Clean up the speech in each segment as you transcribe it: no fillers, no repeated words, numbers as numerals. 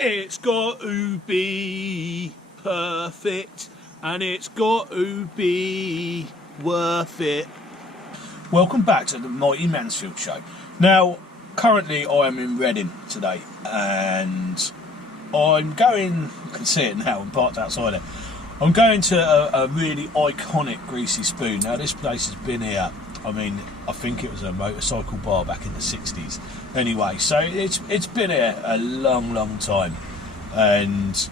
It's got to be perfect, and it's got to be worth it. Welcome back to the Mighty Mansfield Show. Now, currently I am in Reading today, and I'm going, you can see it now, I'm parked outside it. I'm going to a really iconic Greasy Spoon. Now, this place has been here, I mean, I think it was a motorcycle bar back in the 60s. Anyway, so it's been here a long time, and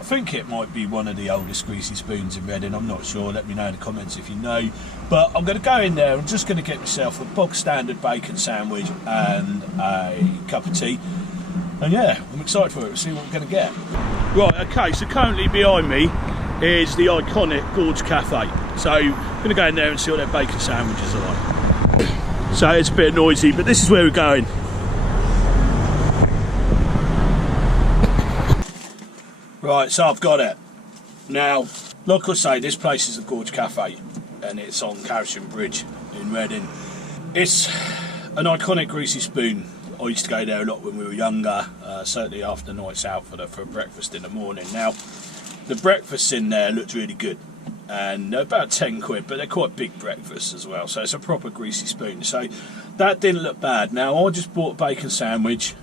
I think it might be one of the oldest Greasy Spoons in Reading. I'm not sure, let me know in the comments if you know. But I'm going to go in there, I'm just going to get myself a bog standard bacon sandwich and a cup of tea. And yeah, I'm excited for it, we'll see what we're going to get. Right, okay, so currently behind me is the iconic Gorge Cafe. So I'm going to go in there and see what their bacon sandwiches are like. So it's a bit noisy, but this is where we're going. Right, so I've got it. Now, like I say, this place is the Gorge Cafe, and it's on Carriston Bridge in Reading. It's an iconic Greasy Spoon. I used to go there a lot when we were younger, certainly after nights out for breakfast in the morning. Now, the breakfast in there looked really good, and they're about 10 quid, but they're quite big breakfasts as well, so it's a proper Greasy Spoon. So that didn't look bad. Now, I just bought a bacon sandwich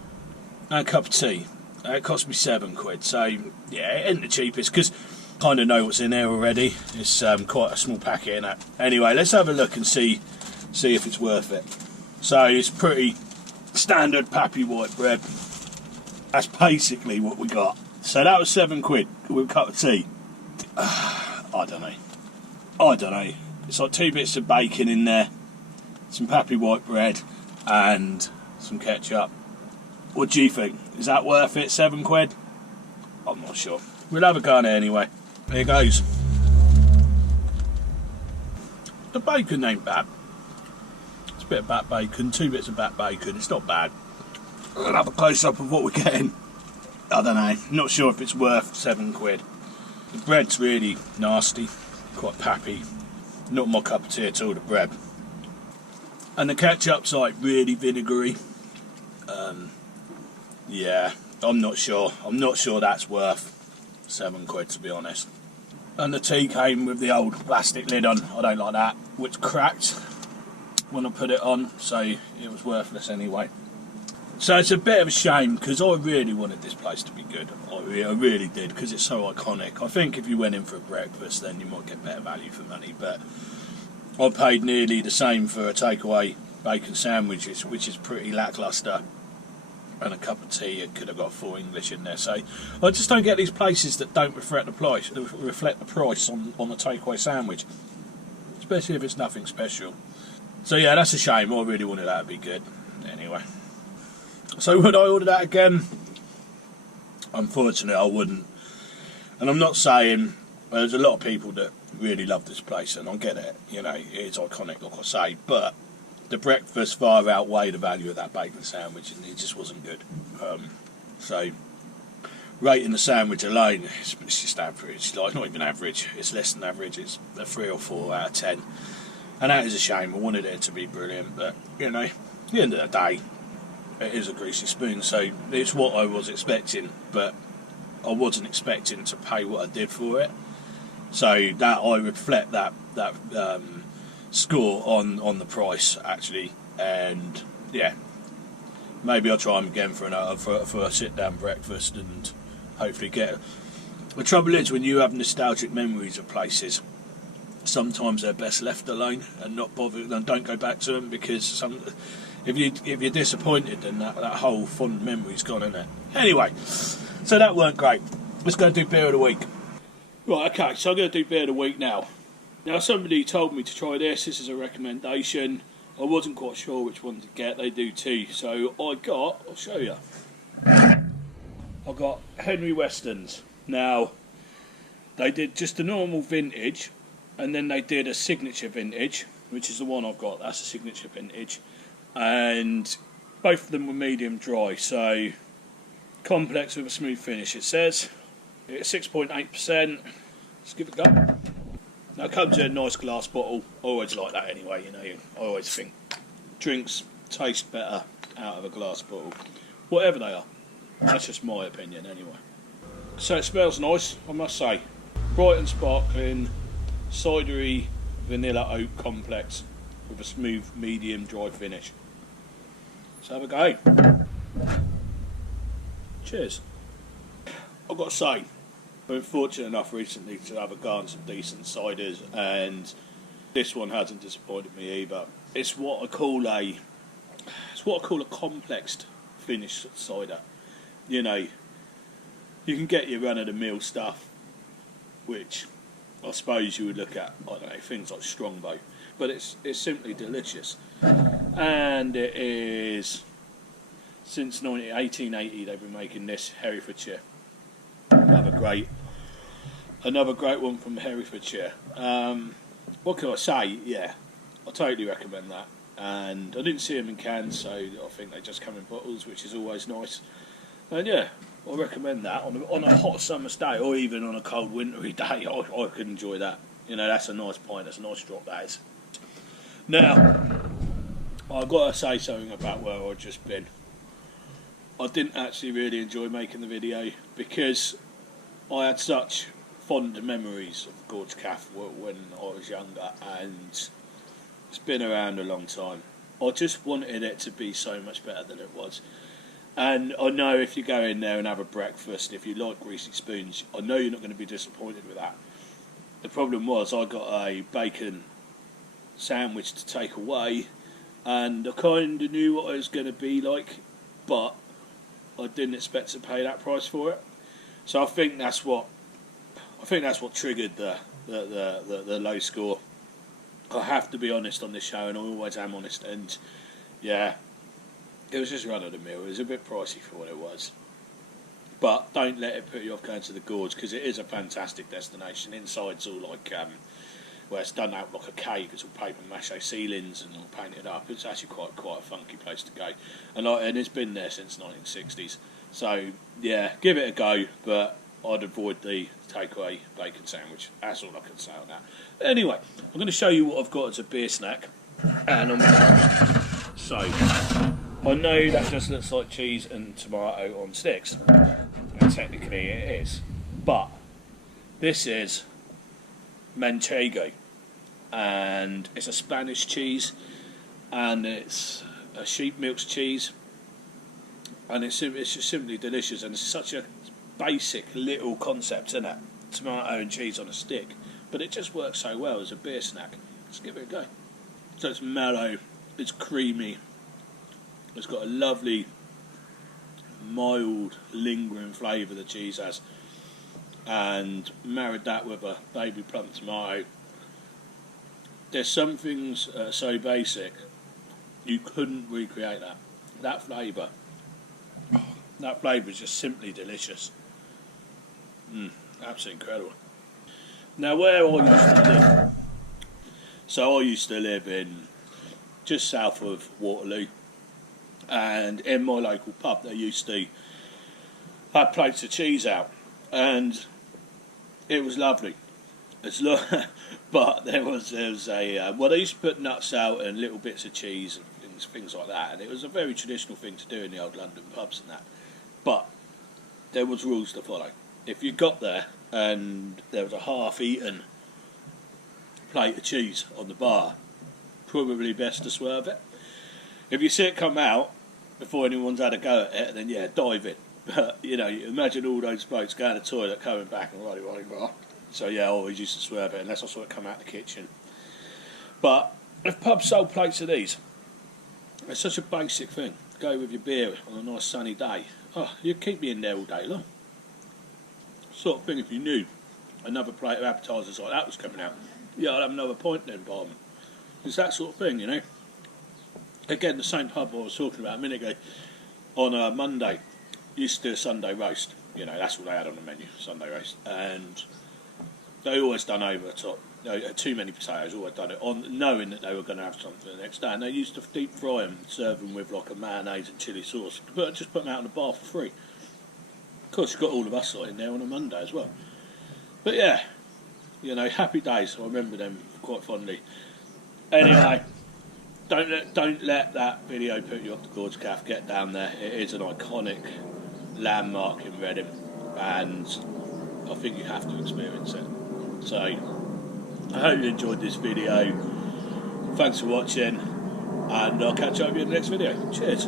and a cup of tea. It cost me 7 quid, so yeah, it ain't the cheapest, because I kind of know what's in there already. It's quite a small packet in it. Anyway, let's have a look and see if it's worth it. So it's pretty standard pappy white bread. That's basically what we got. So that was 7 quid with a cup of tea. I don't know. It's like 2 bits of bacon in there, some pappy white bread, and some ketchup. What do you think? Is that worth it? 7 quid? I'm not sure. We'll have a go on it anyway. Here goes. The bacon ain't bad. It's a bit of back bacon, 2 bits of back bacon. It's not bad. I'll have a close up of what we're getting. I don't know. Not sure if it's worth 7 quid. The bread's really nasty, quite pappy. Not my cup of tea at all, the bread. And the ketchup's like really vinegary. Yeah, I'm not sure. I'm not sure that's worth 7 quid, to be honest. And the tea came with the old plastic lid on. I don't like that, which cracked when I put it on, so it was worthless anyway. So it's a bit of a shame, because I really wanted this place to be good. I really did, because it's so iconic. I think if you went in for a breakfast, then you might get better value for money, but I paid nearly the same for a takeaway bacon sandwich, which is pretty lacklustre, and a cup of tea. It could have got 4 English in there. So I just don't get these places that don't reflect the price on the takeaway sandwich, especially if it's nothing special. So yeah, that's a shame. I really wanted that to be good. Anyway, so would I order that again? Unfortunately, I wouldn't. And I'm not saying, there's a lot of people that really love this place, and I get it. You know, it's iconic, like I say, but the breakfast far outweighed the value of that bacon sandwich, and it just wasn't good. So, rating the sandwich alone, it's just average. Like, not even average, it's less than average. It's a 3 or 4 out of 10. And that is a shame. I wanted it to be brilliant, but, you know, at the end of the day, it is a Greasy Spoon, so it's what I was expecting, but I wasn't expecting to pay what I did for it. So that I reflect that score on the price, actually, and yeah, maybe I'll try them again for a sit down breakfast and hopefully get it. The trouble is, when you have nostalgic memories of places, sometimes they're best left alone and not bothered, and don't go back to them, because if you're disappointed, then that whole fond memory's gone, isn't it? Anyway, so that weren't great. Let's go do beer of the week. Right, okay, so I'm going to do beer of the week now. Now, somebody told me to try this. This is a recommendation. I wasn't quite sure which one to get. They do tea. So I'll show you. I got Henry Weston's. Now, they did just a normal vintage, and then they did a signature vintage, which is the one I've got. That's a signature vintage. And both of them were medium dry, so complex with a smooth finish, it says. It's 6.8%. Let's give it a go. Now, it comes in a nice glass bottle. I always like that anyway, you know. I always think drinks taste better out of a glass bottle, whatever they are. That's just my opinion anyway. So it smells nice, I must say. Bright and sparkling, cidery vanilla oak complex with a smooth medium dry finish. Let's have a go. Cheers. I've got to say, I've been fortunate enough recently to have a go on some decent ciders, and this one hasn't disappointed me either. It's what I call a complexed finished cider. You know, you can get your run-of-the-mill stuff, which I suppose you would look at, I don't know, things like Strongbow, but it's simply delicious. And it is, since 1880 they've been making this, Herefordshire. Another great one from Herefordshire. What can I say? Yeah, I totally recommend that. And I didn't see them in cans, so I think they just come in bottles, which is always nice. And yeah, I recommend that on a hot summer's day, or even on a cold wintry day. I could enjoy that. You know, that's a nice pint. That's a nice drop, that is. Now, I've got to say something about where I've just been. I didn't actually really enjoy making the video because I had such fond memories of Gorge Cafe when I was younger, and it's been around a long time. I just wanted it to be so much better than it was. And I know if you go in there and have a breakfast, if you like greasy spoons, I know you're not going to be disappointed with that. The problem was I got a bacon sandwich to take away, and I kind of knew what it was going to be like, but I didn't expect to pay that price for it. So I think that's what triggered the low score. I have to be honest on this show, and I always am honest. And yeah, it was just run of the mill. It was a bit pricey for what it was. But don't let it put you off going to the Gorge, because it is a fantastic destination. Inside's all like, well, it's done out like a cave. It's all paper mache ceilings and all painted up. It's actually quite a funky place to go. And it's been there since 1960s. So yeah, give it a go. But I'd avoid the takeaway bacon sandwich. That's all I can say on that. Anyway, I'm going to show you what I've got as a beer snack. And so I know that just looks like cheese and tomato on sticks, and technically it is, but this is manchego, and it's a Spanish cheese, and it's a sheep milk cheese, and it's just simply delicious, and it's such a basic little concept, isn't it? Tomato and cheese on a stick, but it just works so well as a beer snack. Let's give it a go. So it's mellow, it's creamy. It's got a lovely, mild, lingering flavour the cheese has, and married that with a baby plum tomato. There's some things so basic, you couldn't recreate that. That flavour is just simply delicious. Absolutely incredible. Now, where I used to live, so I used to live in just south of Waterloo. And in my local pub, they used to have plates of cheese out, and it was lovely. But there was a well, they used to put nuts out and little bits of cheese and things like that, and it was a very traditional thing to do in the old London pubs and that. But there was rules to follow. If you got there and there was a half-eaten plate of cheese on the bar, probably best to swerve it. If you see it come out before anyone's had a go at it, then yeah, dive in. But, you know, imagine all those blokes going to the toilet, coming back and right. So yeah, I always used to swerve it unless I saw it come out the kitchen. But if pubs sold plates of these, it's such a basic thing. Go with your beer on a nice sunny day. Oh, you'd keep me in there all day long. Sort of thing if you knew another plate of appetizers like that was coming out. Yeah, I'd have another pint then, barman. It's that sort of thing, you know. Again, the same pub I was talking about a minute ago, on a Monday, used to do a Sunday roast. You know, that's what they had on the menu, Sunday roast. And they always done over the top. You know, too many potatoes, always done it, on knowing that they were going to have something the next day. And they used to deep fry them, serve them with like a mayonnaise and chilli sauce. But just put them out in the bar for free. Of course, you've got all of us in there on a Monday as well. But yeah, you know, happy days. I remember them quite fondly. Anyway. Don't let that video put you off the Gorge Cafe. Get down there. It is an iconic landmark in Reading, and I think you have to experience it. So I hope you enjoyed this video. Thanks for watching, and I'll catch up with you in the next video. Cheers.